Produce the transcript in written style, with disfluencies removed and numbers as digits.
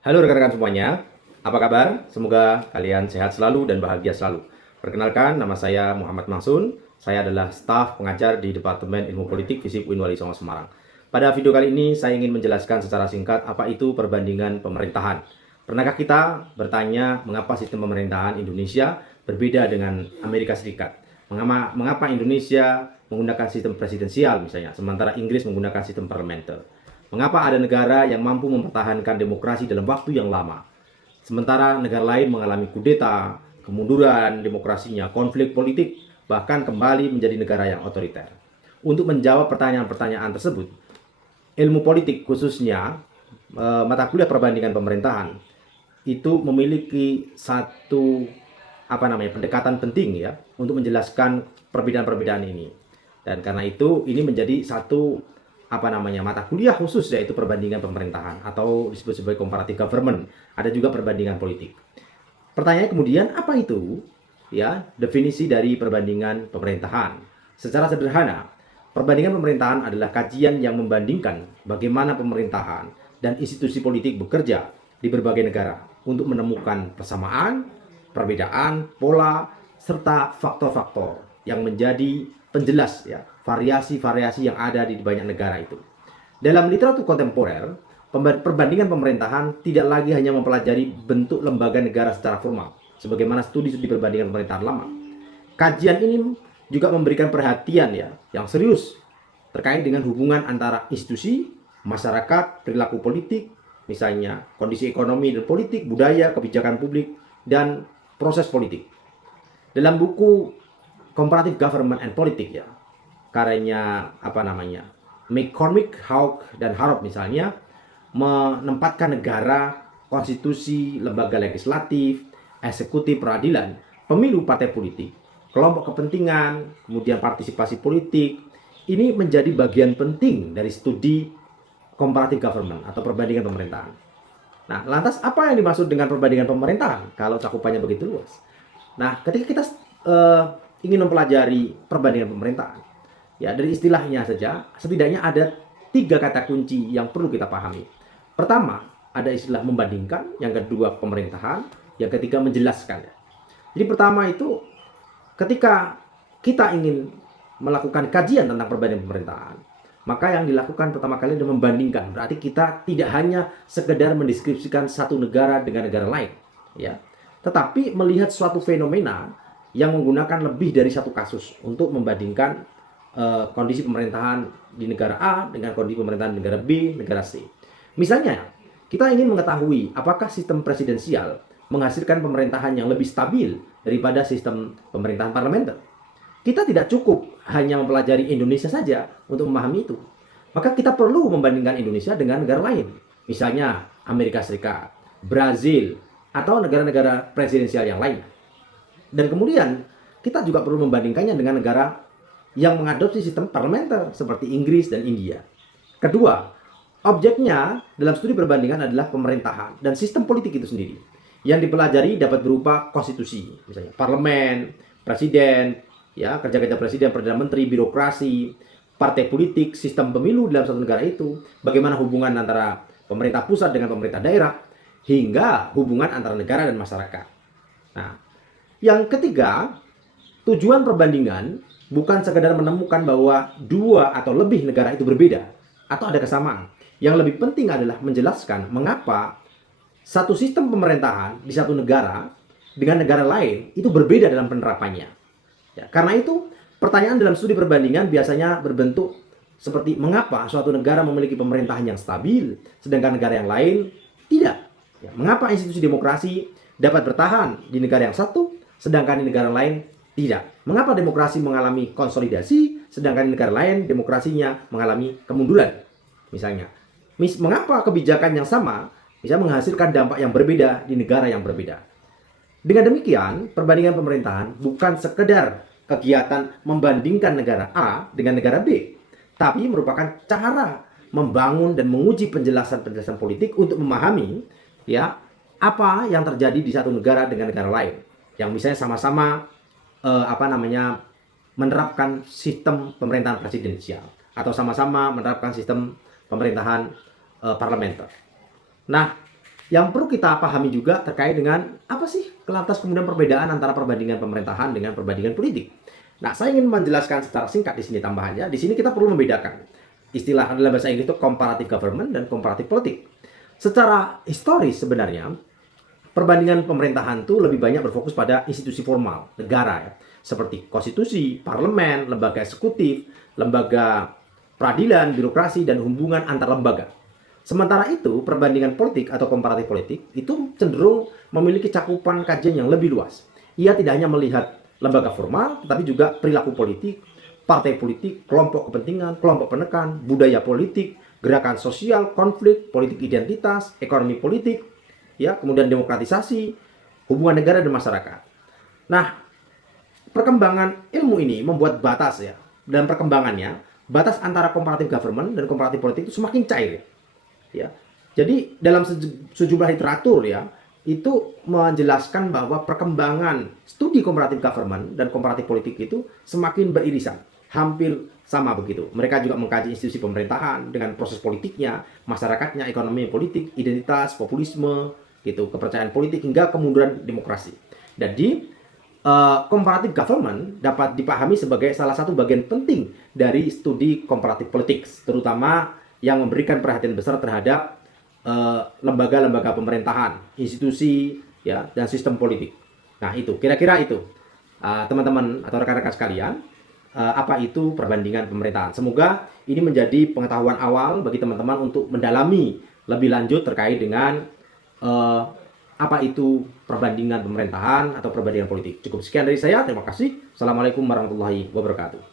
Halo rekan-rekan semuanya, apa kabar? Semoga kalian sehat selalu dan bahagia selalu. Perkenalkan, nama saya Muhammad Mangsun. Saya adalah staf pengajar di Departemen Ilmu Politik FISIP UIN Wali Songo Semarang. Pada video kali ini, saya ingin menjelaskan secara singkat apa itu perbandingan pemerintahan. Pernahkah kita bertanya mengapa sistem pemerintahan Indonesia berbeda dengan Amerika Serikat? Mengapa Indonesia menggunakan sistem presidensial misalnya, sementara Inggris menggunakan sistem parlementer? Mengapa ada negara yang mampu mempertahankan demokrasi dalam waktu yang lama, sementara negara lain mengalami kudeta, kemunduran demokrasinya, konflik politik, bahkan kembali menjadi negara yang otoriter? Untuk menjawab pertanyaan-pertanyaan tersebut, ilmu politik khususnya mata kuliah perbandingan pemerintahan itu memiliki satu pendekatan penting ya untuk menjelaskan perbedaan-perbedaan ini. Dan karena itu ini menjadi satu mata kuliah khusus, yaitu perbandingan pemerintahan atau disebut sebagai comparative government. Ada juga perbandingan politik. Pertanyaannya kemudian apa itu? Ya, definisi dari perbandingan pemerintahan. Secara sederhana, perbandingan pemerintahan adalah kajian yang membandingkan bagaimana pemerintahan dan institusi politik bekerja di berbagai negara untuk menemukan persamaan, perbedaan, pola, serta faktor-faktor yang menjadi penjelas ya variasi-variasi yang ada di banyak negara itu. Dalam literatur kontemporer, perbandingan pemerintahan tidak lagi hanya mempelajari bentuk lembaga negara secara formal, sebagaimana studi-studi perbandingan pemerintahan lama. Kajian ini juga memberikan perhatian ya yang serius terkait dengan hubungan antara institusi, masyarakat, perilaku politik, misalnya kondisi ekonomi dan politik, budaya, kebijakan publik, dan proses politik. Dalam buku Comparative Government and Politics ya, karyanya McCormick, Hawke, dan Harrop misalnya, menempatkan negara, konstitusi, lembaga legislatif, eksekutif, peradilan, pemilu, partai politik, kelompok kepentingan, kemudian partisipasi politik, ini menjadi bagian penting dari studi comparative government atau perbandingan pemerintahan. Nah, lantas apa yang dimaksud dengan perbandingan pemerintahan kalau cakupannya begitu luas? Nah, ketika kita ingin mempelajari perbandingan pemerintahan, ya dari istilahnya saja, setidaknya ada 3 kata kunci yang perlu kita pahami. Pertama, ada istilah membandingkan, yang kedua pemerintahan, yang ketiga menjelaskan. Jadi pertama itu ketika kita ingin melakukan kajian tentang perbandingan pemerintahan, maka yang dilakukan pertama kali adalah membandingkan. Berarti kita tidak hanya sekedar mendeskripsikan satu negara dengan negara lain, ya, tetapi melihat suatu fenomena yang menggunakan lebih dari satu kasus untuk membandingkan kondisi pemerintahan di negara A dengan kondisi pemerintahan di negara B, negara C. Misalnya, kita ingin mengetahui apakah sistem presidensial menghasilkan pemerintahan yang lebih stabil daripada sistem pemerintahan parlementer. Kita tidak cukup hanya mempelajari Indonesia saja untuk memahami itu. Maka kita perlu membandingkan Indonesia dengan negara lain. Misalnya Amerika Serikat, Brazil, atau negara-negara presidensial yang lain. Dan kemudian kita juga perlu membandingkannya dengan negara yang mengadopsi sistem parlementer seperti Inggris dan India. Kedua, objeknya dalam studi perbandingan adalah pemerintahan dan sistem politik itu sendiri. Yang dipelajari dapat berupa konstitusi, misalnya parlemen, presiden, ya, kerja-kerja presiden, perdana menteri, birokrasi, partai politik, sistem pemilu dalam satu negara itu, bagaimana hubungan antara pemerintah pusat dengan pemerintah daerah, hingga hubungan antara negara dan masyarakat. Nah, yang ketiga, tujuan perbandingan bukan sekedar menemukan bahwa 2 atau lebih negara itu berbeda atau ada kesamaan. Yang lebih penting adalah menjelaskan mengapa satu sistem pemerintahan di satu negara dengan negara lain itu berbeda dalam penerapannya. Ya, karena itu, pertanyaan dalam studi perbandingan biasanya berbentuk seperti mengapa suatu negara memiliki pemerintahan yang stabil sedangkan negara yang lain tidak. Ya, mengapa institusi demokrasi dapat bertahan di negara yang satu sedangkan di negara lain tidak? Mengapa demokrasi mengalami konsolidasi sedangkan di negara lain demokrasinya mengalami kemunduran? Misalnya, mengapa kebijakan yang sama bisa menghasilkan dampak yang berbeda di negara yang berbeda? Dengan demikian, perbandingan pemerintahan bukan sekedar kegiatan membandingkan negara A dengan negara B, tapi merupakan cara membangun dan menguji penjelasan-penjelasan politik untuk memahami ya apa yang terjadi di satu negara dengan negara lain yang misalnya sama-sama menerapkan sistem pemerintahan presidensial atau sama-sama menerapkan sistem pemerintahan parlementer. Nah, Yang perlu kita pahami juga terkait dengan apa sih lantas kemudian perbedaan antara perbandingan pemerintahan dengan perbandingan politik. Nah, saya ingin menjelaskan secara singkat di sini tambahannya. Di sini kita perlu membedakan istilah dalam bahasa Inggris itu comparative government dan comparative politik. Secara historis sebenarnya perbandingan pemerintahan itu lebih banyak berfokus pada institusi formal negara ya, seperti konstitusi, parlemen, lembaga eksekutif, lembaga peradilan, birokrasi, dan hubungan antar lembaga. Sementara itu, perbandingan politik atau komparatif politik itu cenderung memiliki cakupan kajian yang lebih luas. Ia tidak hanya melihat lembaga formal, tetapi juga perilaku politik, partai politik, kelompok kepentingan, kelompok penekan, budaya politik, gerakan sosial, konflik, politik identitas, ekonomi politik, ya, kemudian demokratisasi, hubungan negara dan masyarakat. Nah, perkembangan ilmu ini membuat batas ya, dan perkembangannya batas antara comparative government dan comparative politik itu semakin cair ya. Jadi dalam sejumlah literatur ya, itu menjelaskan bahwa perkembangan studi comparative government dan comparative politik itu semakin beririsan, hampir sama begitu. Mereka juga mengkaji institusi pemerintahan dengan proses politiknya, masyarakatnya, ekonomi politik, identitas, populisme, gitu, kepercayaan politik hingga kemunduran demokrasi. Jadi comparative government dapat dipahami sebagai salah satu bagian penting dari studi comparative politics, terutama yang memberikan perhatian besar terhadap lembaga-lembaga pemerintahan, institusi, ya, dan sistem politik. Nah, itu kira-kira itu teman-teman atau rekan-rekan sekalian, apa itu perbandingan pemerintahan. Semoga ini menjadi pengetahuan awal bagi teman-teman untuk mendalami lebih lanjut terkait dengan apa itu perbandingan pemerintahan atau perbandingan politik. Cukup sekian dari saya. Terima kasih. Assalamualaikum warahmatullahi wabarakatuh.